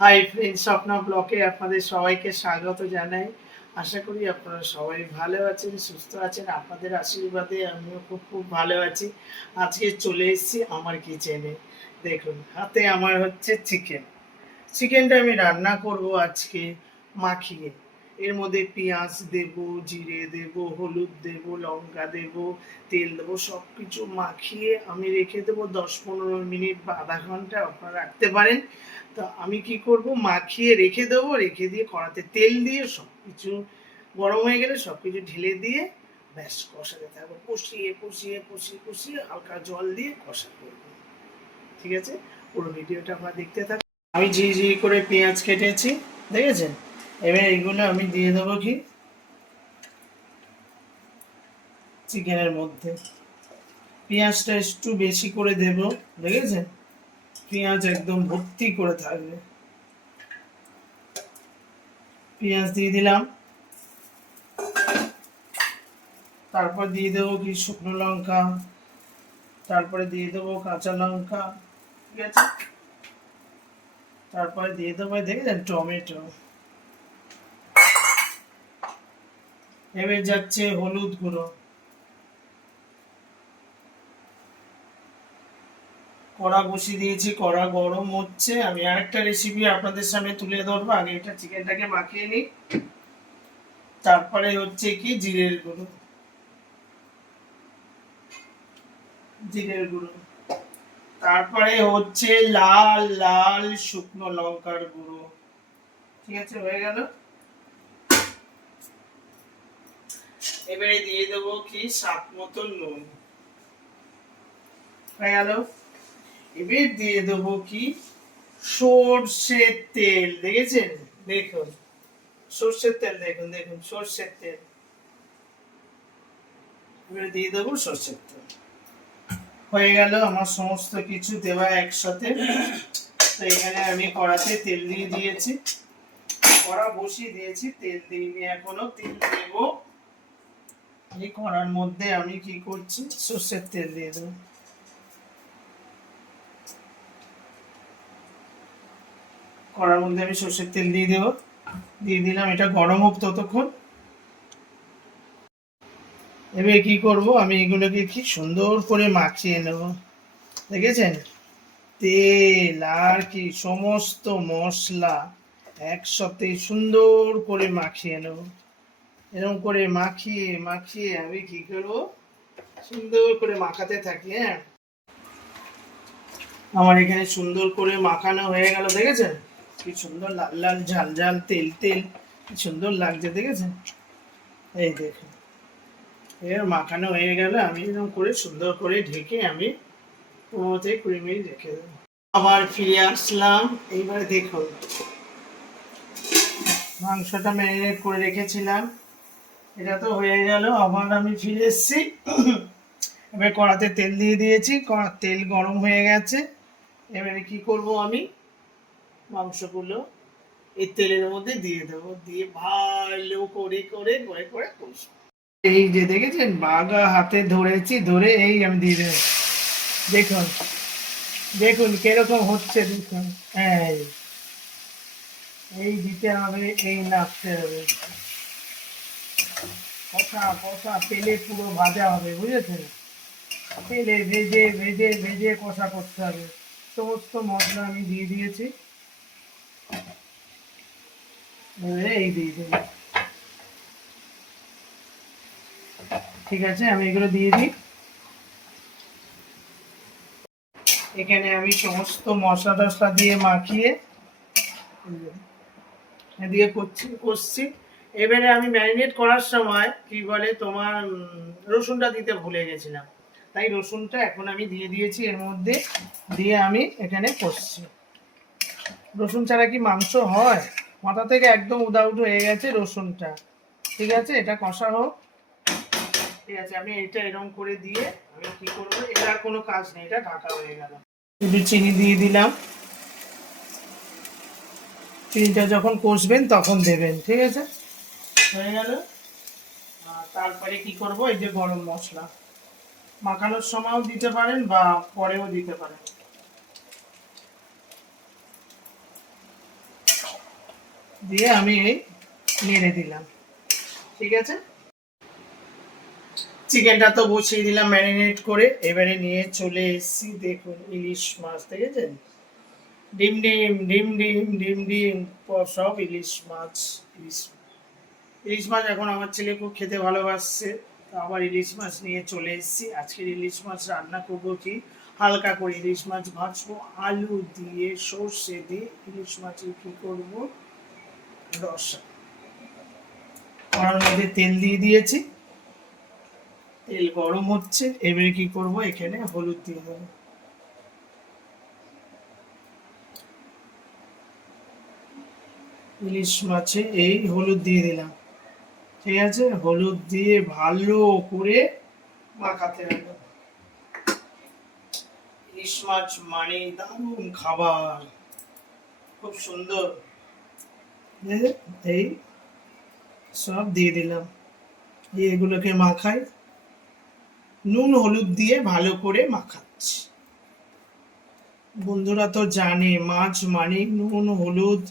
Hi friends, স্বপ্ন ব্লকে আপনাদের সবাইকে স্বাগত জানাই। আশা করি আপনারা সবাই ভালো আছেন, সুস্থ আছেন। আপনাদের আশীর্বাদে আমিও খুব খুব ভালো আছি। আজকে চলে এসেছি আমার কিচেনে। দেখুন, হাতে আমার হচ্ছে চিকেনটা আমি রান্না করব আজকে মাখিয়ে। এর মধ্যে পেঁয়াজ দেব, জিরে দেব, হলুদ দেব, লঙ্কা দেব, তেল দেবো, সব কিছু মাখিয়ে আমি রেখে দেবো 10-15 মিনিট বা আধা ঘন্টা, আপনারা রাখতে পারেন। তো আমি কি করব, মাখিয়ে রেখে দেবো, রেখে দিয়ে কড়াতে তেল দিয়ে সব কিছু গরম হয়ে গেলে সব কিছু ঢেলে দিয়ে ব্যাস কষাতে থাকবো। কষিয়ে কষিয়ে কষিয়ে কষিয়ে হালকা জল দিয়ে কষা করবো। ঠিক আছে, পুরো ভিডিওটা আমরা দেখতে থাকি। আমি ঝিঝি করে পেঁয়াজ কেটেছি, দেখেছেন? এবার এগুলো আমি দিয়ে দেবো কি চিকেনের মধ্যে। পেঁয়াজটা একটু বেশি করে দেব, দেখেছেন? পেঁয়াজ একদম ভর্তি করে থাকবে। পেঁয়াজ দিয়ে দিলাম, তারপর দিয়ে দেবো কি শুকনো লঙ্কা, তারপরে দিয়ে দেবো কাঁচা লঙ্কা, ঠিক আছে? তারপরে দিয়ে দেবো, দেখেছেন, টমেটো। এবার যাচ্ছে হলুদ গুঁড়ো। কড়া বসিয়ে দিয়েছি, কড়া গরম হচ্ছে। আমি আরেকটা রেসিপি আপনাদের সামনে তুলে ধরবো, আগে এটা চিকেনটাকে মাখিয়ে নিই। তারপরে হচ্ছে কি জিরের গুঁড়ো, তারপরে হচ্ছে লাল লাল শুকনো লঙ্কার গুঁড়ো। ঠিক আছে, হয়ে গেল। এবারে দিয়ে দেবো কি স্বাদ মতো নুন, হয়ে গেল। এবার দিয়ে দেবো কি সর্ষের তেল, দেখেছেন? দেখুন সর্ষের তেল, দেখুন দেখুন সর্ষের তেল। এবারে দিয়ে দেবো সর্ষের তেল। হয়ে গেল আমার সমস্ত কিছু দেওয়া একসাথে। তো এখানে আমি কড়াতে তেল দিয়ে দিয়েছি, কড়া বসিয়ে দিয়েছি, তেল দিইনি এখনো, তেল দেব। এই কড়ার মধ্যে আমি কি করছি, সর্ষের তেল দিয়ে দেবো। কড়ার মধ্যে আমি সর্ষের তেল দিয়ে দেবো, দিয়ে দিলাম। এটা গরম হোক ততক্ষণ। এবার কি করব, আমি এগুলোকে কি সুন্দর করে মাখিয়ে নেব, দেখেছেন? তেল আর কি সমস্ত মশলা একসাথে সুন্দর করে মাখিয়ে নেব। এরকম করে মাখিয়ে মাখিয়ে আমি কি করবো, সুন্দর করে মাখাতে থাকি। হ্যাঁ, আমার এখানে সুন্দর করে মাখানো হয়ে গেল, দেখেছেন? কি সুন্দর লাল লাল ঝাল ঝাল তেল তেল, কি সুন্দর লাগছে, দেখেছেন? এই দেখুন, এর মাখানো হয়ে গেল। আমি এরকম করে সুন্দর করে ঢেকে আমি 15-20 মিনিট রেখে দেবো। আবার ফিরে আসলাম। এইবারে দেখুন, মাংসটা ম্যারিনেট করে রেখেছিলাম, এটা তো হয়ে গেল। আবার আমি ফিরে এসেছি। এবার কড়াতে তেল দিয়ে দিয়েছি, কড়ার তেল গরম হয়ে গেছে। এবারে কি করব, আমি মাংসগুলো এই তেলের মধ্যে দিয়ে দেবো, দিয়ে ভালো করে করে করে করে কষবো। এই যে দেখেছেন, বাগা হাতে ধরেছি, ধরে এই আমি দিয়ে দেবো। দেখুন দেখুন কিরকম হচ্ছে, দেখুন। এই এই দিতে হবে, এই নাড়তে হবে, কষা কষা তেলে পুরো ভাজা হবে, বুঝেছেন? তেলে ভেজে ভেজে ভেজে কষা করতে হবে। সমস্ত মশলা আমি দিয়ে দিয়েছি, এই দিয়ে দেবো। ঠিক আছে, আমি এগুলো দিয়ে দিই। এখানে আমি সমস্ত মশলা টশলা দিয়ে মাখিয়ে দিয়ে কষছি। এবারে আমি ম্যারিনেট করার সময় কি বলে তোমার রসুনটা দিতে ভুলে গেছিলাম, তাই রসুনটা এখন আমি দিয়ে দিয়েছি এর মধ্যে, দিয়ে আমি এখানে কষছি। রসুন ছাড়া কি মাংস হয়? মাথা থেকে একদম উদাউট হয়ে গেছে রসুনটা। ঠিক আছে, এটা কষা হোক। ঠিক আছে, আমি এটা এরকম করে দিয়ে আমি কি করবো, এটা আর কোনো কাজ নেই, এটা ঢাকা হয়ে গেল। একটু চিনি দিয়ে দিলাম, চিনিটা যখন কষবেন তখন দেবেন। ঠিক আছে, হয়ে গেল। তারপরে কি করব, এই যে গরম মশলা, মাখানোর সময়ও দিতে পারেন বা পরেও দিতে পারেন। দিয়ে আমি এই নেড়ে দিলাম। ঠিক আছে, চিকেনটা তো বসিয়ে দিলাম ম্যারিনেট করে। এবারে নিয়ে চলে এসেছি, দেখুন ইলিশ মাছ, দেখেছেন? ডিম ডিম ডিম ডিম ডিম ডিম সব ইলিশ মাছ। ইলিশ ইলিশ মাছ এখন আমার ছেলে খুব খেতে ভালোবাসছে, তো আবার ইলিশ মাছ নিয়ে চলে এসেছি। আজকের ইলিশ মাছ রান্না করবো কি, হালকা করে ইলিশ মাছ ভাজবো আলু দিয়ে, সর্ষে দিয়ে ইলিশ মাছের কি করবো রসা। কড়ার মধ্যে তেল দিয়ে দিয়েছি, তেল গরম হচ্ছে। এবারে কি করব, এখানে হলুদ দিয়ে দেবো। ইলিশ মাছে এই হলুদ দিয়ে দিলাম। ঠিক আছে, হলুদ দিয়ে ভালো করে মাখাতে হবে। ইলিশ মাছ মানে দারুণ খাবার, খুব সুন্দর। এই সব দিয়ে দিলাম, দিয়ে এগুলোকে মাখাই, নুন হলুদ দিয়ে ভালো করে মাখাচ্ছি। বন্ধুরা তো জানে মাছ মানে নুন হলুদ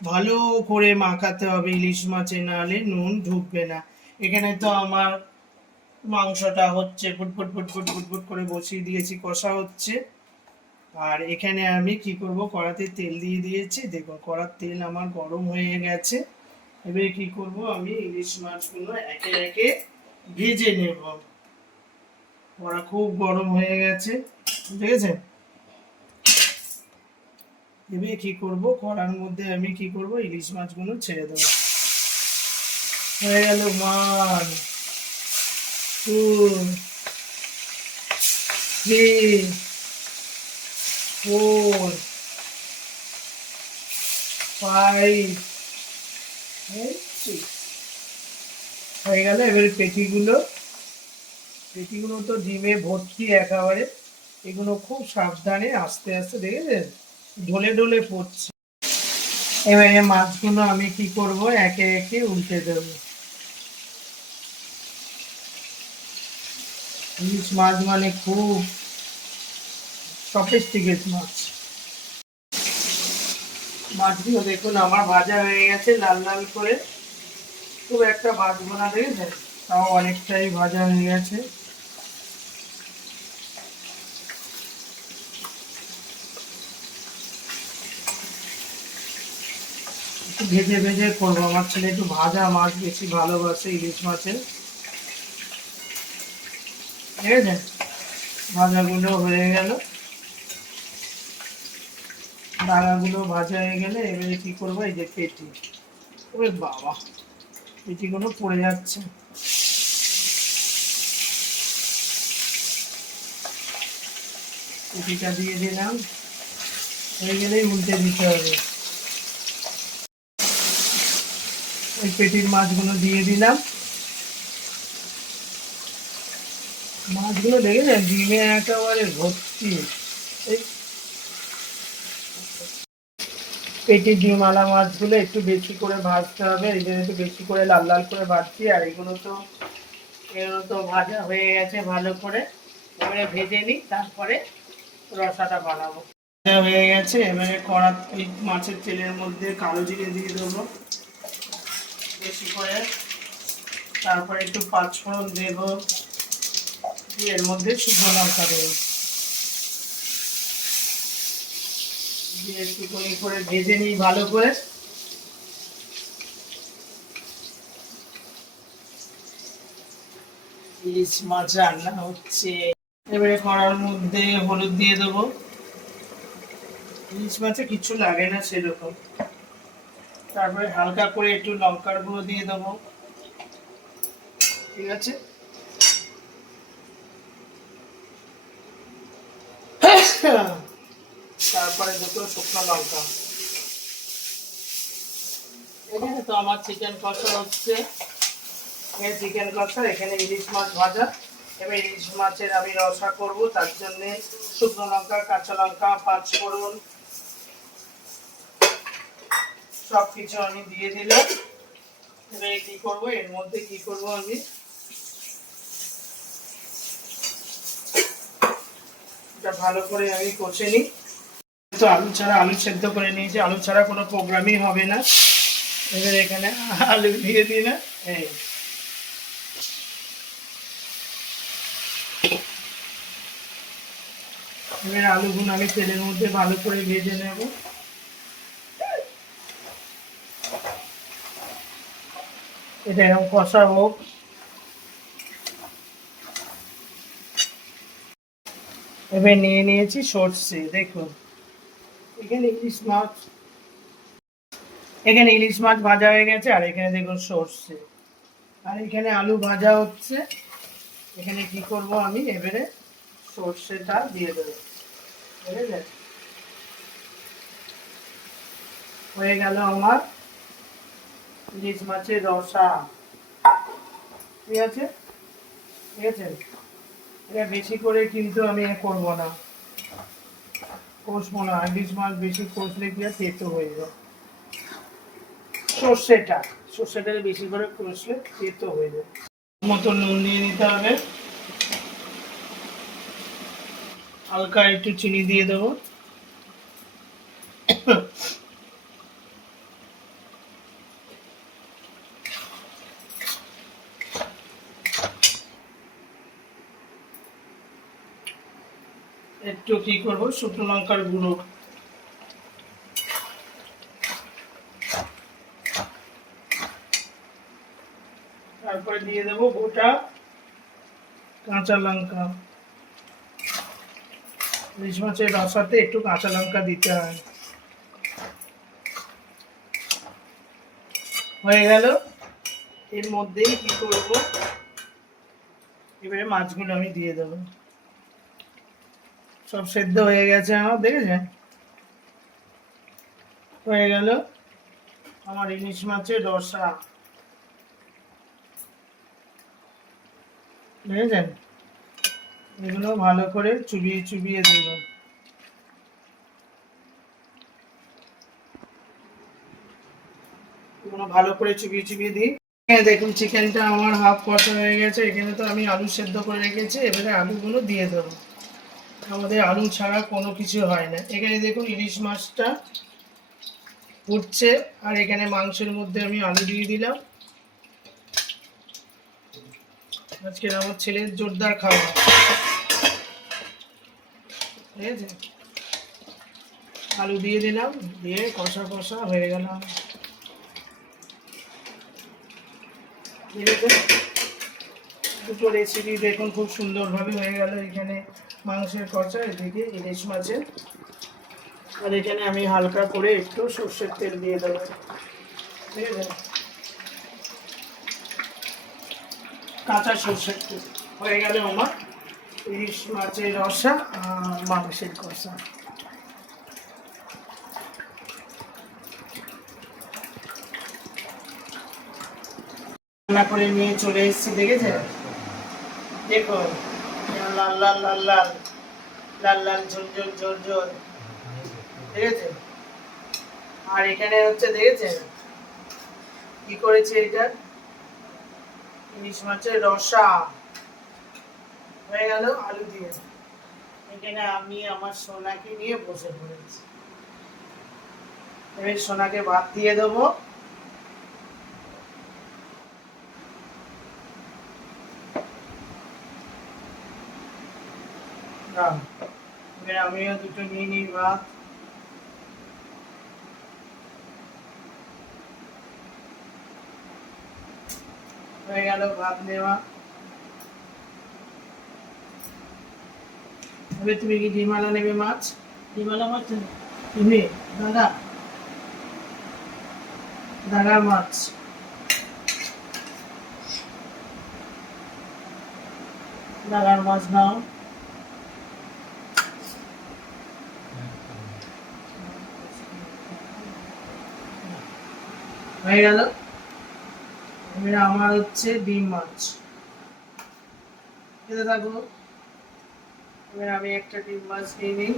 ভালো করে মাখাতে হবে ইলিশ মাছে, নাহলে নুন ঢুকবে না। এখানে তো আমার মাংসটা হচ্ছে, ফুটফুট ফুটফুট ফুটফুট করে বসিয়ে দিয়েছি, কষা হচ্ছে। আর এখানে আমি কি করব, কড়াতে তেল দিয়ে দিয়েছি, দেখো কড়ার তেল আমার গরম হয়ে গেছে। এবারে কি করব, আমি ইলিশ মাছগুলো একে একে ভেজে নেব। কড়া খুব গরম হয়ে গেছে, ঠিক আছে। এবারে কি করব, কড়ার মধ্যে আমি কি করব, ইলিশ মাছগুলো ছেড়ে দেবো। হয়ে গেল 1 2 3 4 5 6 হয়ে গেল। এবারে পেটিগুলো তো ডিমে ভর্তি একেবারে। এগুলো খুব সাবধানে আস্তে আস্তে, দেখেছেন ঢলে ঢলে পড়ছে। এবারে মাছগুলো আমি কি করব, একে একে উল্টে দেব। ইলিশ মাছ মানে খুব সফিস্টিকেট মাছ। মাছগুলো দেখুন আমার ভাজা হয়ে গেছে লাল লাল করে, খুব একটা ভাজবো না, দেখেছেন তাও অনেকটাই ভাজা হয়ে গেছে। একটু ভেজে ভেজে করবো, আমার ছেলে একটু ভাজা মাছ বেশি ভালোবাসে ইলিশ মাছের। ঠিক আছে, ভাজাগুলো হয়ে গেল, ডাঙাগুলো ভাজা হয়ে গেলে এবারে কি করবো, এই যে পেটি, ওরে বাবা পেটিগুলো পড়ে যাচ্ছে। পেটিটা দিয়ে দিলাম, হয়ে গেলেই উল্টে দিতে হবে। ওই পেটির মাছগুলো দিয়ে দিলাম। মাছগুলো দেখেছেন ডিমে একেবারে ভর্তি। এই পেটির ডিমওয়ালা মাছগুলো একটু বেশি করে ভাজতে হবে, এই জন্য একটু বেশি করে লাল লাল করে ভাজছি। আর এগুলো তো ভাজা হয়ে গেছে ভালো করে, এবারে ভেজে নিই, তারপরে রসাটা বানাবো। ভাজা হয়ে গেছে, এবারে কড়া এই মাছের তেলের মধ্যে কালো জিরে দিয়ে দেবো বেশি করে, তারপরে একটু পাঁচফোড়ন দেবো, এর মধ্যে শুকনো লঙ্কা দেবো, দিয়ে একটু করে ভেজে নিই ভালো করে। ইলিশ মাছ রান্না হচ্ছে, এবারে কড়ার মধ্যে হলুদ দিয়ে দেবো। ইলিশ মাছে কিছু লাগে না সেরকম। তারপরে হালকা করে একটু লঙ্কার গুঁড়ো দিয়ে দেবো, ঠিক আছে। তারপরে দুটো শুকনো লঙ্কা। এখানে তো আমার চিকেন কষা হচ্ছে, চিকেন কষা, এখানে ইলিশ মাছ ভাজা। এবার ইলিশ মাছের আমি রসা করব, তার জন্য শুকনো লঙ্কা, কাঁচা লঙ্কা, পাঁচফোড়ন সব কিছু আমি দিয়ে দিলাম। এবার কি করব, এর মধ্যে কি করব, আমি এটা ভালো করে আমি কষে নিই। তো আলু সেদ্ধ করে নিয়েছি, আলু ছাড়া কোনো প্রোগ্রামই হবে না। এবার এখানে আলু দিয়ে দিই না, এই এবার আলুগুলো আমি তেলের মধ্যে ভালো করে ভেজে নেব। এটা এরকম কষা হোক। এবার নিয়ে নিয়েছি সর্ষে, দেখুন এখানে ইলিশ মাছ ভাজা হয়ে গেছে, আর এখানে দেখুন সর্ষে, আর এখানে আলু ভাজা হচ্ছে। এখানে কি করব আমি, এবারে সর্ষেটা দিয়ে দেবো, বুঝলেন? হয়ে গেল আমার ইলিশ মাছের রসা। ঠিক আছে, ঠিক আছে। এটা বেশি করে কিন্তু আমি করবো না, কষবো না। ইলিশ মাছ বেশি কষলে কি আর তেতো হয়ে যায়। সর্ষেটা বেশি করে কষলে তেতো হয়ে যায়। মতো নুন দিয়ে নিতে হবে, হালকা একটু চিনি দিয়ে দেবো। একটু কি করবো, শুকনো লঙ্কার গুঁড়ো, তারপরে দিয়ে দেবো গোটা কাঁচা লঙ্কা। ইলিশ মাছের রসাতে একটু কাঁচা লঙ্কা দিতে হয়। হয়ে গেল। এর মধ্যেই কি করবো, এবারে মাছগুলো আমি দিয়ে দেবো। সব সেদ্ধ হয়ে গেছে আমার, দেখেছেন? হয়ে গেল আমার ইলিশ মাছের রসা, দেখেছেন? এগুলো ভালো করে চুবিয়ে চুবিয়ে দেব। এগুলো ভালো করে চুবিয়ে চুবিয়ে দিই। দেখুন চিকেনটা আমার হাফ কষা হয়ে গেছে। এখানে তো আমি আলু সেদ্ধ করে রেখেছি, এবারে আলুগুলো দিয়ে দেবো। আমাদের আলু ছাড়া কোনো কিছু হয় না। এখানে দেখুন ইলিশ মাছটা ফুটছে, আর এখানে মাংসের মধ্যে আমি আলু দিয়ে দিলাম। আজকে আমার ছেলের জোরদার খাওয়া, ঠিক আছে? আলু দিয়ে দিলাম, দিয়ে কষা কষা হয়ে গেল। দুটো রেসিপি দেখুন খুব সুন্দরভাবে হয়ে গেল। এখানে মাংসের কষা, এদিকে ইলিশ মাছের, আর এখানে আমি হালকা করে একটু সর্ষের তেল দিয়ে দেবো, ঠিক আছে? কাঁচা সর্ষের তেল। হয়ে গেল আমার ইলিশ মাছের রসা আর মাংসের কষা। রান্না করে নিয়ে চলে এসেছি, দেখেছেন? দেখুন লাল লাল লাল লাল লাল লাল ঝোল ঝোল ঝোল ঝোল, ঠিক আছে? আর এখানে হচ্ছে দেখেছেন কি করেছে, এটা ইলিশ মাছের রসা হয়ে গেল আলু দিয়ে। এখানে আমি আমার সোনাকে নিয়ে বসে পড়েছি। এবার সোনাকে ভাত দিয়ে দেবো। এবার আমিও দুটো নিয়ে নিই ভাত। হয়ে গেল ভাত নেওয়া। এবার তুমি কি ডিমালা নেবে মাছ? ডিমালা মাছ তুমি দাদা, দাদার মাছ, দাদার মাছ নাও। হয়ে গেল। এবার আমার হচ্ছে ডিম মাছ, খেতে থাকবো। এবার আমি একটা ডিম মাছ নিয়ে নিই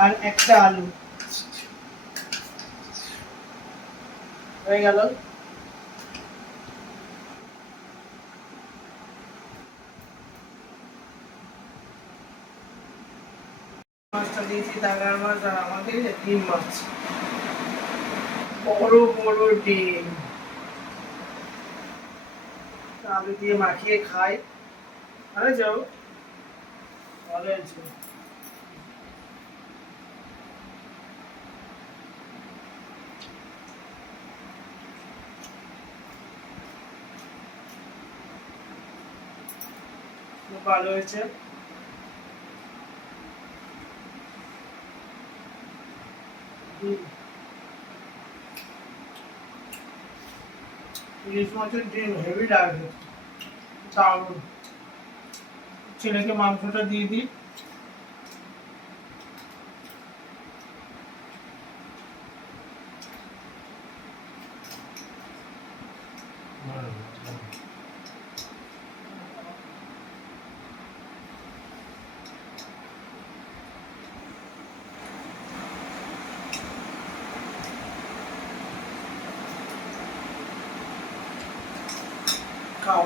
আর একটা আলু। হয়ে গেল। মাছটা দিয়েছি দাগার মাছ, আর আমাকে ডিম মাছ। বড় বড় ডিম আলু দিয়ে মাখিয়ে খাই, ভালো যাও, ভালো আছে। খুব ভালো হয়েছে। ইলিশ মাছের ডিম হেভি লাগবে, দারুণ। ছেলেকে মাংসটা দিয়ে দিই। খাও।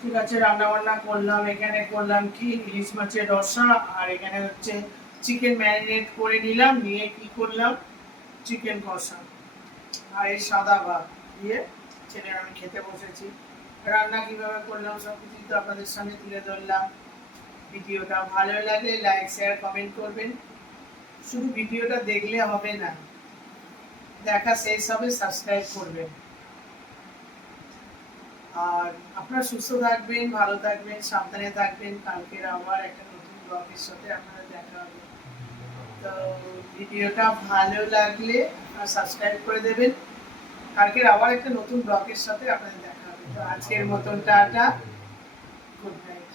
ঠিক আছে, রান্না বান্না করলাম, এখানে করলাম কি ইলিশ মাছের রসা, আর এখানে হচ্ছে চিকেন ম্যারিনেট করে নিলাম, নিয়ে কি করলাম চিকেন কষা আর এই সাদা ভাত দিয়ে ছেলে আমি খেতে বসেছি। রান্না কিভাবে করলাম সব কিছু তো আপনাদের সামনে তুলে ধরলাম। ভিডিওটা ভালো লাগলে লাইক শেয়ার কমেন্ট করবেন। শুধু ভিডিওটা দেখলে হবে না, দেখা শেষ হবে সাবস্ক্রাইব করবেন। আর আপনারা সুস্থ থাকবেন, ভালো থাকবেন, সাবধানে থাকবেন। কালকের আবার একটা নতুন ব্লগের সাথে আপনারা দেখা হবে। তো ভিডিওটা ভালো লাগলে সাবস্ক্রাইব করে দেবেন। কালকের আবার একটা নতুন ব্লগের সাথে আপনাদের দেখা হবে। তো আজকের মতন টাটা, গুড নাইট।